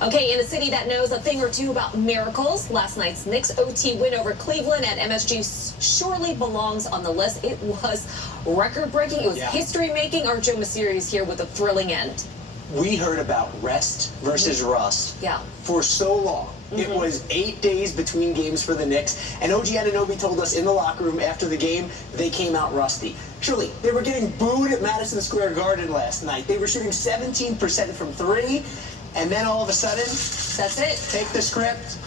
Okay, in a city that knows a thing or two about miracles, last night's Knicks OT win over Cleveland at MSG surely belongs on the list. It was record-breaking. It was history-making. Our Joe Massiri is here with a thrilling end. We heard about rest versus rust for so long. It was 8 days between games for the Knicks, and OG Anunoby told us in the locker room after the game they came out rusty. Surely, they were getting booed at Madison Square Garden last night. They were shooting 17% from three, and then all of a sudden, that's it. Take the script,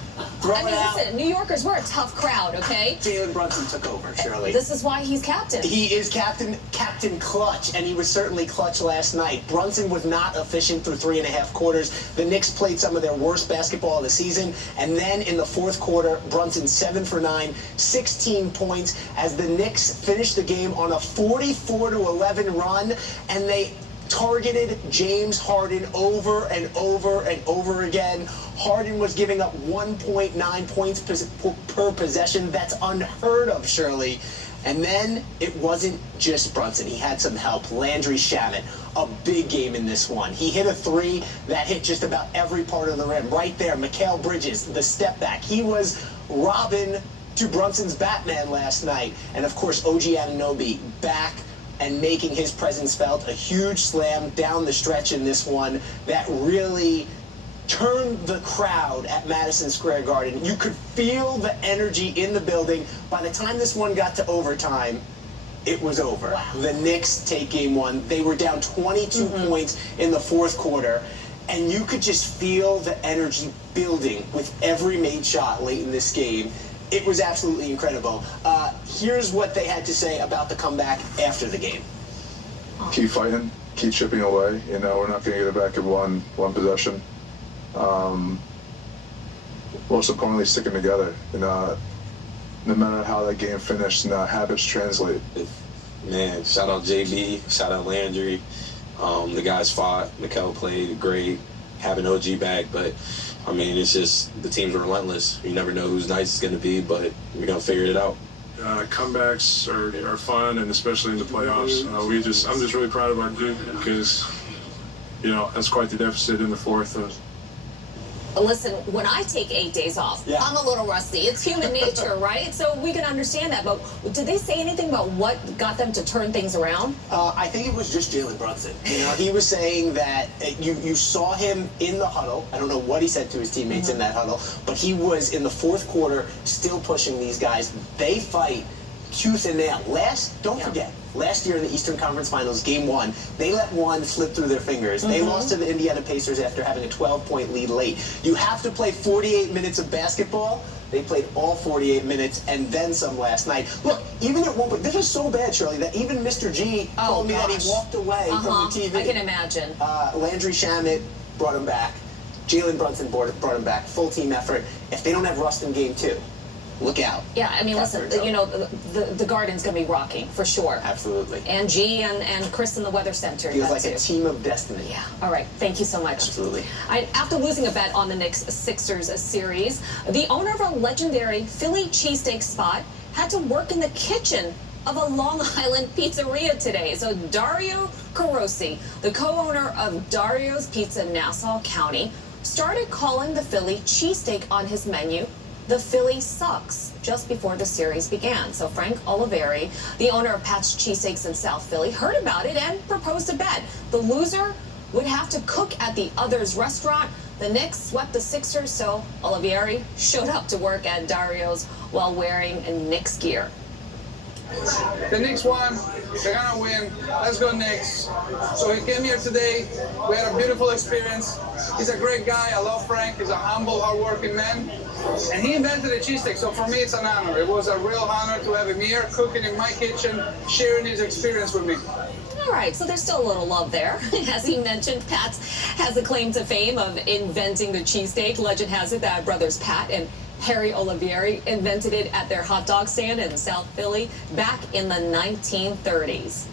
throw it out. Listen, New Yorkers, we're a tough crowd, okay? Jalen Brunson took over, Shirley. This is why he's captain. He is captain clutch, and he was certainly clutch last night. Brunson was not efficient through 3.5 quarters. The Knicks played some of their worst basketball of the season, and then in the fourth quarter, Brunson 7 for 9, 16 points, as the Knicks finished the game on a 44-11 run, and they targeted James Harden over and over and over again. Harden was giving up 1.9 points per possession. That's unheard of, Shirley. And then it wasn't just Brunson. He had some help. Landry Shamet, a big game in this one. He hit a three that hit just about every part of the rim. Right there, Mikal Bridges, the step back. He was Robin to Brunson's Batman last night. And of course, OG Anunoby back and making his presence felt. A huge slam down the stretch in this one that really turned the crowd at Madison Square Garden. You could feel the energy in the building. By the time this one got to overtime, it was over. Wow. The Knicks take game one. They were down 22 points in the fourth quarter, and you could just feel the energy building with every made shot late in this game. It was absolutely incredible. Here's what they had to say about the comeback after the game. Keep fighting, keep chipping away. You know, we're not going to get it back in one possession. Most importantly, sticking together. You know, no matter how that game finished, habits translate. Man, shout out JB, shout out Landry. The guys fought. Mikal played great. Having OG back, but I mean, it's just the team's relentless. You never know whose night it's going to be, but we're going to figure it out. Comebacks are fun, and especially in the playoffs. I'm just really proud of our group because, you know, that's quite the deficit in the fourth. Listen, when I take 8 days off, I'm a little rusty. It's human nature, right? So we can understand that. But did they say anything about what got them to turn things around? I think it was just Jalen Brunson. You know, he was saying that you saw him in the huddle. I don't know what he said to his teammates in that huddle, but he was in the fourth quarter still pushing these guys. They fight tooth and nail. Don't forget, last year in the Eastern Conference Finals, game one, they let one slip through their fingers. They lost to the Indiana Pacers after having a 12-point lead late. You have to play 48 minutes of basketball. They played all 48 minutes and then some last night. Look, even at one point, this was so bad, Shirley, that even Mr. G told me that he walked away from the TV. I can imagine. Landry Shamet brought him back. Jalen Brunson brought him back. Full team effort. If they don't have rust in game two, look out. Yeah, I mean, listen, you know, the Garden's going to be rocking, for sure. Absolutely. And G and Chris in the Weather Center. Feels like a team of destiny. Yeah. All right. Thank you so much. Absolutely. After losing a bet on the Knicks-Sixers series, the owner of a legendary Philly cheesesteak spot had to work in the kitchen of a Long Island pizzeria today. So Dario Carosi, the co-owner of Dario's Pizza in Nassau County, started calling the Philly cheesesteak on his menu "The Philly Sucks" just before the series began. So Frank Oliveri, the owner of Pat's Cheesesteaks in South Philly, heard about it and proposed a bet. The loser would have to cook at the other's restaurant. The Knicks swept the Sixers, so Oliveri showed up to work at Dario's while wearing Knicks gear. The Knicks won. They're gonna win. Let's go Knicks. So he came here today. We had a beautiful experience. He's a great guy. I love Frank. He's a humble, hardworking man. And he invented a cheesesteak, so for me it's an honor. It was a real honor to have him here, cooking in my kitchen, sharing his experience with me. All right, so there's still a little love there. As he mentioned, Pat has a claim to fame of inventing the cheesesteak. Legend has it that brothers Pat and Harry Olivieri invented it at their hot dog stand in South Philly back in the 1930s.